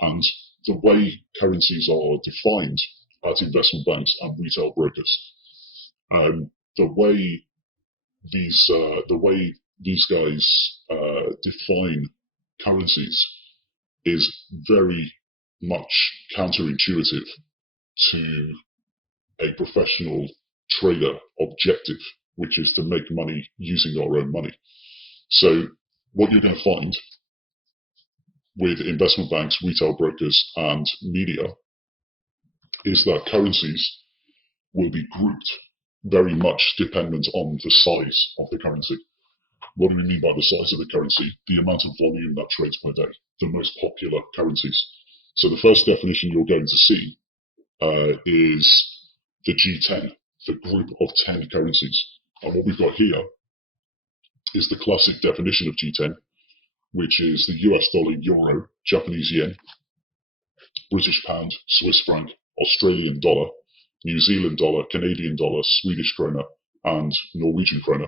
And the way currencies are defined at investment banks and retail brokers, the way these guys define currencies is very much counterintuitive to a professional trader objective, which is to make money using our own money. So what you're going to find with investment banks, retail brokers, and media is that currencies will be grouped very much dependent on the size of the currency. What do we mean by the size of the currency? The amount of volume that trades per day, the most popular currencies. So the first definition you're going to see is the G10, the group of 10 currencies. And what we've got here is the classic definition of G10, which is the US dollar, euro, Japanese yen, British pound, Swiss franc, Australian dollar, New Zealand dollar, Canadian dollar, Swedish krona, and Norwegian krona.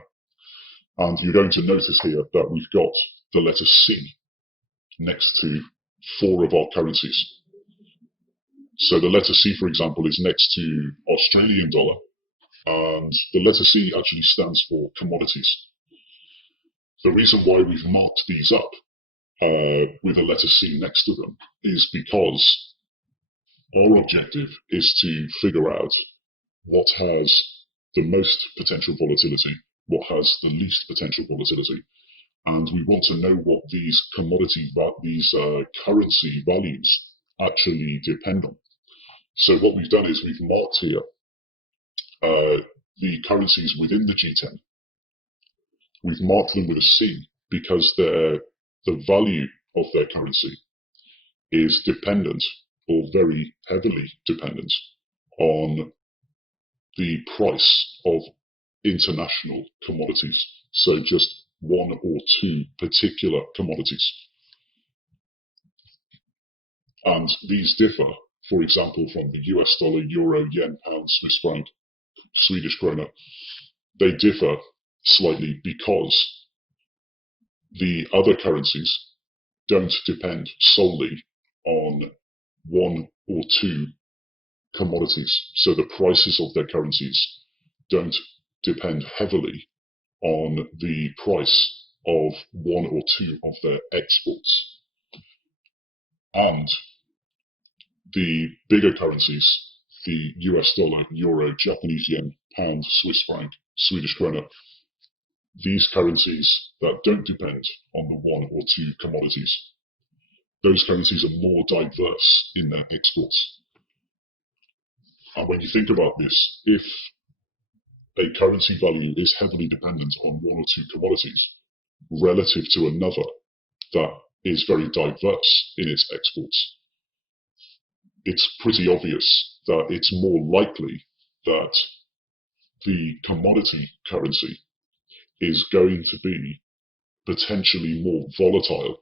And you're going to notice here that we've got the letter C next to 4 of our currencies. So the letter C, for example, is next to Australian dollar, and the letter C actually stands for commodities. The reason why we've marked these up with a letter C next to them is because our objective is to figure out what has the most potential volatility, what has the least potential volatility, and we want to know what these currency values actually depend on. So what we've done is we've marked here the currencies within the G10. We've marked them with a C because the value of their currency is dependent, or very heavily dependent, on the price of international commodities. So just 1 or 2 particular commodities. And these differ, for example, from the US dollar, euro, yen, pound, Swiss franc, Swedish krona. They differ slightly because the other currencies don't depend solely on 1 or 2 commodities. So the prices of their currencies don't depend heavily on the price of 1 or 2 of their exports. And the bigger currencies, the US dollar, euro, Japanese yen, pound, Swiss franc, Swedish krona, these currencies that don't depend on the 1 or 2 commodities, those currencies are more diverse in their exports. And when you think about this, if a currency value is heavily dependent on 1 or 2 commodities relative to another that is very diverse in its exports, it's pretty obvious that it's more likely that the commodity currency is going to be potentially more volatile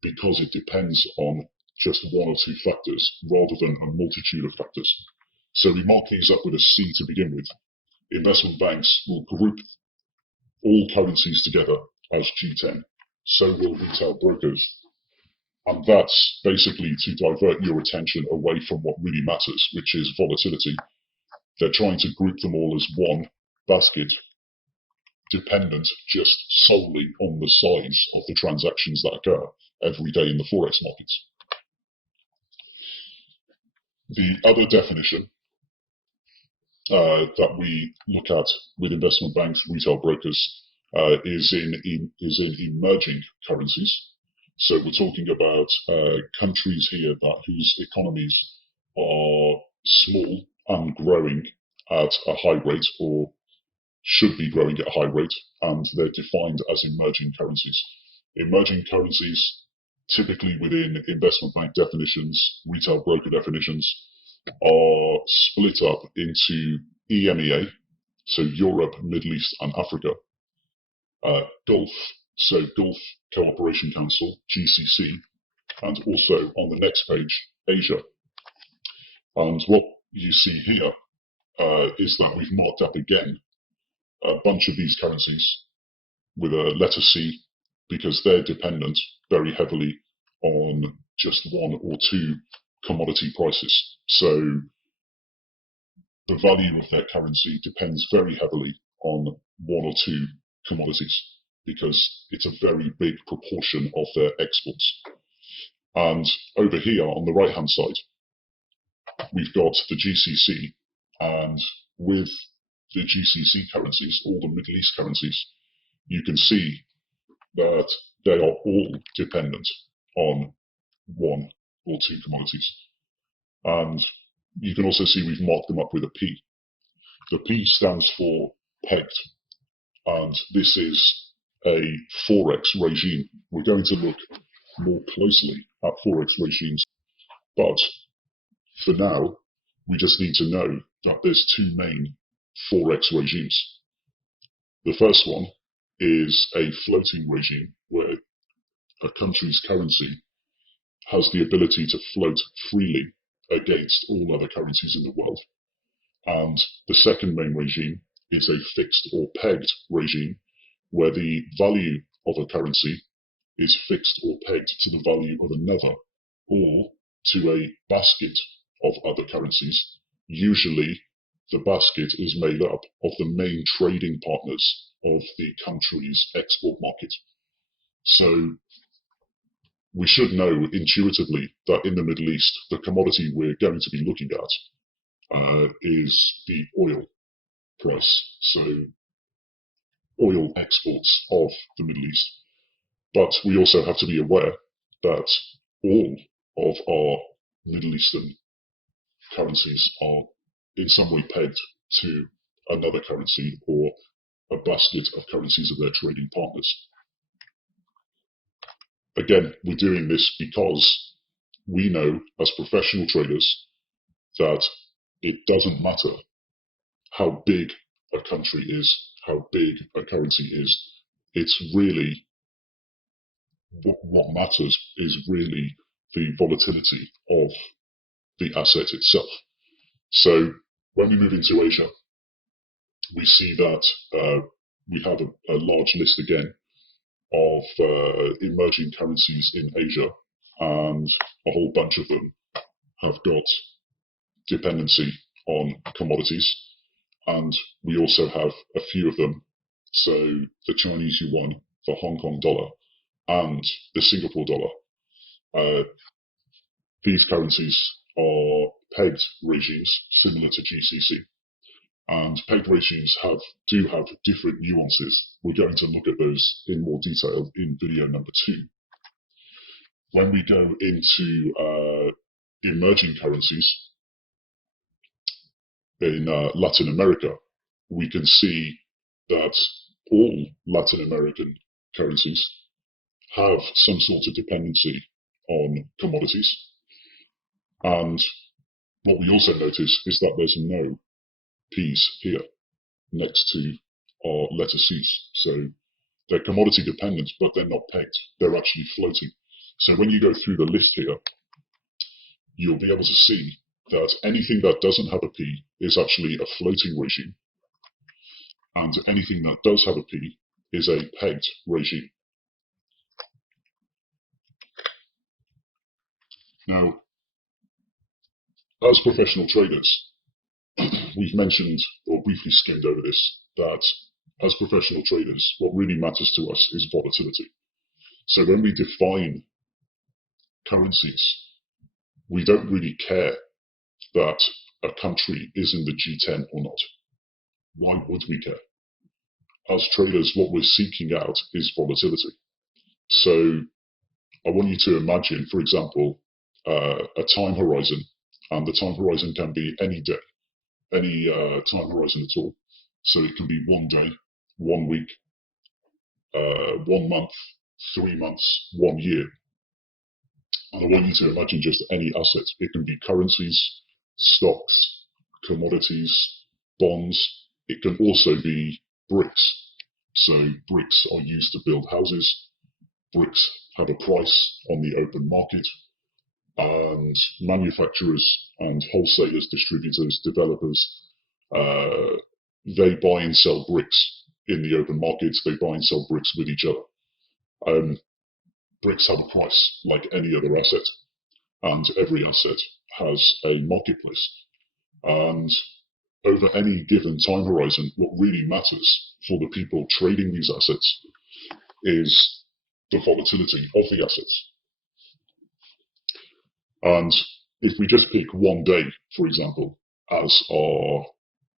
because it depends on just 1 or 2 factors rather than a multitude of factors. So we mark these up with a C to begin with. Investment banks will group all currencies together as G10. So will retail brokers. And that's basically to divert your attention away from what really matters, which is volatility. They're trying to group them all as one basket, dependent just solely on the size of the transactions that occur every day in the Forex markets. The other definition that we look at with investment banks, retail brokers, is in emerging currencies. So we're talking about countries here whose economies are small and growing at a high rate, or should be growing at a high rate, and they're defined as emerging currencies. Emerging currencies, typically within investment bank definitions, retail broker definitions, are split up into EMEA, so Europe, Middle East and Africa, Gulf, so Gulf Cooperation Council, GCC, and also on the next page, Asia. And what you see here is that we've marked up again a bunch of these currencies with a letter C because they're dependent very heavily on just one or two commodity prices. So the value of their currency depends very heavily on one or two commodities because it's a very big proportion of their exports. And over here on the right-hand side, we've got the GCC, and with the GCC currencies, all the Middle East currencies, you can see that they are all dependent on one or two commodities. And you can also see we've marked them up with a P. The P stands for pegged, and this is a Forex regime. We're going to look more closely at Forex regimes, but for now, we just need to know that there's two main Forex regimes. The first one is a floating regime where a country's currency has the ability to float freely against all other currencies in the world. And the second main regime is a fixed or pegged regime where the value of a currency is fixed or pegged to the value of another or to a basket of other currencies. Usually the basket is made up of the main trading partners of the country's export market. So we should know intuitively that in the Middle East, the commodity we're going to be looking at is the oil price. So oil exports of the Middle East. But we also have to be aware that all of our Middle Eastern currencies are in some way pegged to another currency or a basket of currencies of their trading partners. Again, we're doing this because we know as professional traders that it doesn't matter how big a country is, how big a currency is. It's really what matters is really the volatility of the asset itself. So when we move into Asia, we see that we have a large list again of emerging currencies in Asia, and a whole bunch of them have got dependency on commodities, and we also have a few of them, so the Chinese yuan, the Hong Kong dollar, and the Singapore dollar. These currencies are pegged regimes similar to GCC. And pegged regimes do have different nuances. We're going to look at those in more detail in video number 2. When we go into emerging currencies in Latin America, we can see that all Latin American currencies have some sort of dependency on commodities. And what we also notice is that there's no P's here next to our letter C's. So they're commodity dependent, but they're not pegged. They're actually floating. So when you go through the list here, you'll be able to see that anything that doesn't have a P is actually a floating regime. And anything that does have a P is a pegged regime. Now, as professional traders, we've mentioned or briefly skimmed over this, that as professional traders, what really matters to us is volatility. So when we define currencies, we don't really care that a country is in the G10 or not. Why would we care? As traders, what we're seeking out is volatility. So I want you to imagine, for example, a time horizon, and the time horizon can be any day, any time horizon at all. So it can be 1 day, 1 week, 1 month, 3 months, 1 year. And I want you to imagine just any asset. It can be currencies, stocks, commodities, bonds. It can also be bricks. So bricks are used to build houses. Bricks have a price on the open market, and manufacturers and wholesalers, distributors, developers, they buy and sell bricks in the open markets. They buy and sell bricks with each other. Bricks have a price like any other asset. and every asset has a marketplace. And over any given time horizon, what really matters for the people trading these assets is the volatility of the assets. And if we just pick one day, for example, as our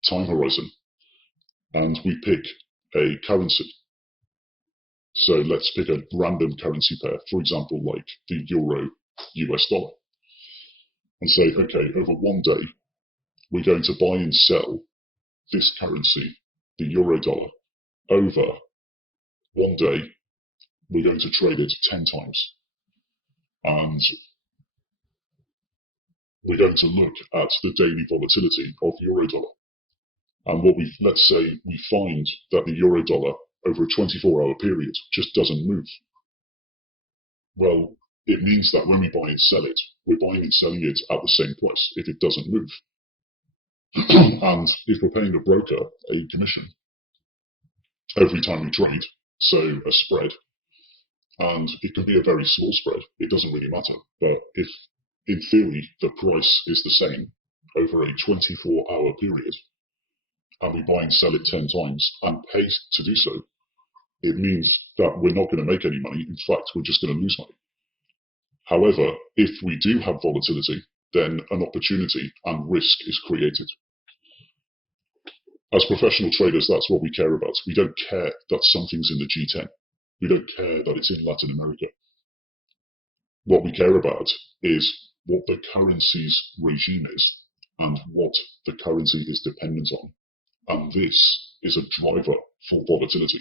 time horizon, and we pick a currency, so let's pick a random currency pair, for example, like the euro US dollar, and say, okay, over one day, we're going to buy and sell this currency, the euro dollar, over one day, we're going to trade it 10 times. And we're going to look at the daily volatility of euro dollar. And let's say we find that the euro dollar over a 24-hour period just doesn't move. Well, it means that when we buy and sell it, we're buying and selling it at the same price if it doesn't move. And if we're paying a broker a commission every time we trade, so a spread, and it can be a very small spread, it doesn't really matter. But if, in theory, the price is the same over a 24-hour period, and we buy and sell it 10 times and pay to do so, it means that we're not going to make any money. In fact, we're just going to lose money. However, if we do have volatility, then an opportunity and risk is created. As professional traders, that's what we care about. We don't care that something's in the G10. We don't care that it's in Latin America. What we care about is what the currency's regime is and what the currency is dependent on. And this is a driver for volatility.